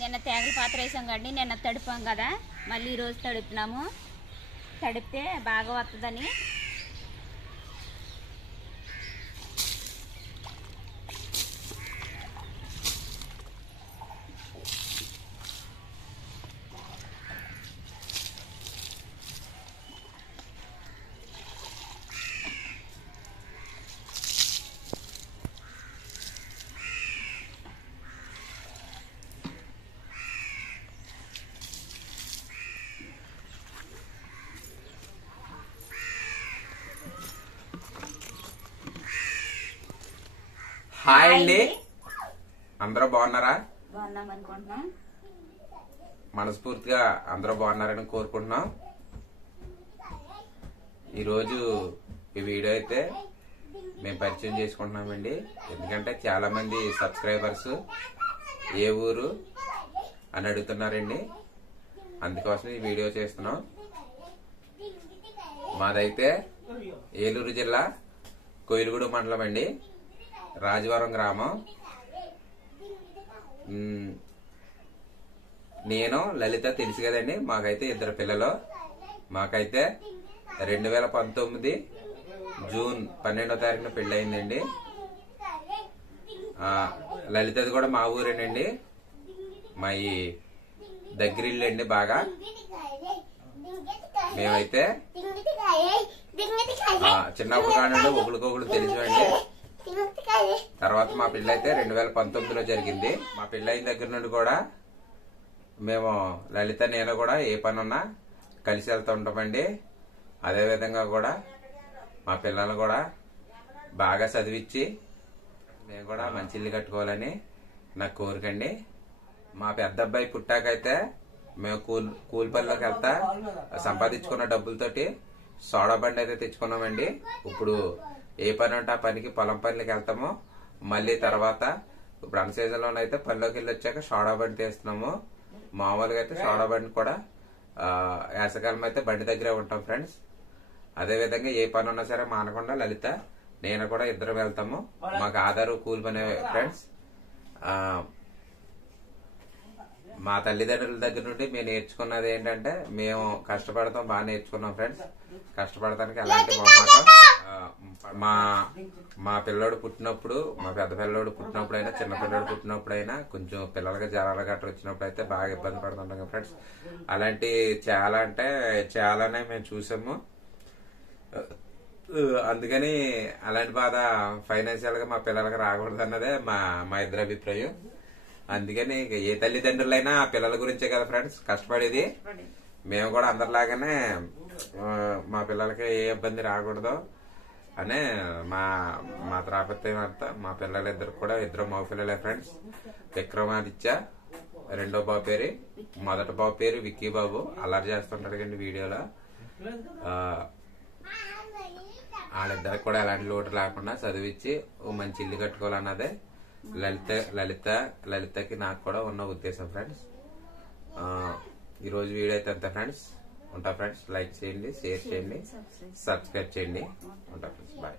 నిన్న తేగల పాత్ర వేసాం కండి, నిన్న తడిపాం కదా, మళ్ళీ ఈరోజు తడుపుతున్నాము. తడిపితే బాగా వస్తుందని. హాయ్ అండి, అందరూ బాగున్నారా? బాగున్నాం అనుకుంటున్నాం. మనస్ఫూర్తిగా అందరూ బాగున్నారని కోరుకుంటున్నాం. ఈరోజు ఈ వీడియో అయితే మేము పరిచయం చేసుకుంటున్నామండి. ఎందుకంటే చాలా మంది సబ్స్క్రైబర్స్ ఏ ఊరు అని అడుగుతున్నారండి. అందుకోసం ఈ వీడియో చేస్తున్నాం. మాదైతే ఏలూరు జిల్లా కోయిలగూడ మండలం అండి, రాజవరం గ్రామం. నేను లలిత తెలుసు కదండి. మాకైతే ఇద్దరు పిల్లలు. మాకైతే 2019 జూన్ 12వ తారీఖున పెళ్లి అయిందండి. లలితది కూడా మా ఊరేనండి. మా ఈ దగ్గరిల్లు అండి. బాగా మేమైతే చిన్నప్పుడు కానుండి ఒకరికొకరు తెలిసివండి. తర్వాత మా పెళ్లి అయితే 2019లో జరిగింది. మా పెళ్లి అయిన దగ్గర నుండి కూడా మేము లలిత నేను కూడా ఏ పని ఉన్నా కలిసి వెళ్తూ ఉంటామండి. అదే విధంగా కూడా మా పిల్లలు కూడా బాగా చదివించి నేను కూడా మంచి ఇల్లు కట్టుకోవాలని నాకు కోరికండి. మా పెద్ద అబ్బాయి పుట్టాకైతే మేము కూలి పనిలోకి వెళ్తా సంపాదించుకున్న డబ్బులతోటి సోడా బండి అయితే తెచ్చుకున్నామండి. ఇప్పుడు ఏ పని ఉంటే ఆ పనికి పొలం పనులకి వెళ్తాము. మళ్ళీ తర్వాత ఇప్పుడు అన్ సీజన్ లోనైతే పనిలోకి వెళ్ళి వచ్చాక సోడా బండి తీస్తున్నాము. మామూలుగా అయితే సోడా బండి కూడా వేసవకాలం అయితే బండి దగ్గరే ఉంటాం ఫ్రెండ్స్. అదే విధంగా ఏ పని ఉన్నా సరే మానకుండా లలిత నేను కూడా ఇద్దరు వెళ్తాము. మాకు ఆధారు కూలి పని ఫ్రెండ్స్. మా తల్లిదండ్రుల దగ్గర నుండి మేము నేర్చుకున్నది ఏంటంటే మేము కష్టపడతాం. బాగా నేర్చుకున్నాం ఫ్రెండ్స్. కష్టపడటానికి ఎలాంటి మొహమాటం. మా పిల్లోడు పుట్టినప్పుడు, మా పెద్ద పిల్లోడు పుట్టినప్పుడైనా చిన్న పిల్లోడు పుట్టినప్పుడైనా కొంచెం పిల్లలకి జ్వరాలు గట్రా వచ్చినప్పుడు అయితే బాగా ఇబ్బంది పడుతుంటాం కదా ఫ్రెండ్స్. అలాంటి చాలా అంటే చాలానే మేము చూసాము. అందుకని అలాంటి బాధ ఫైనాన్షియల్ గా మా పిల్లలకి రాకూడదు అన్నదే మా ఇద్దరి అభిప్రాయం. అందుకని ఏ తల్లిదండ్రులైనా పిల్లల గురించే కదా ఫ్రెండ్స్ కష్టపడేది. మేము కూడా అందరిలాగానే మా పిల్లలకి ఏ ఇబ్బంది రాకూడదు అనే మా తాపత్రయం అంతా. మా పిల్లలిద్దరు కూడా ఇద్దరు మగ పిల్లలే ఫ్రెండ్స్. విక్రమాదిత్య, రెండో బాబు పేరు, మొదటి బాబు పేరు విక్కీ బాబు. అల్లరి చేస్తుంటాడు కండి వీడియోలో. వాళ్ళిద్దరికి కూడా ఎలాంటి లోటు లేకుండా చదివించి ఓ మంచి ఇల్లు కట్టుకోవాలన్నదే లలితకి నాకు కూడా ఉన్న ఉద్దేశం ఫ్రెండ్స్. ఈరోజు వీడియో అయితే అంతే ఫ్రెండ్స్. ఉంటా ఫ్రెండ్స్. లైక్ చేయండి, షేర్ చేయండి, సబ్స్క్రైబ్ చేయండి. ఉంటా ఫ్రెండ్స్. బాయ్.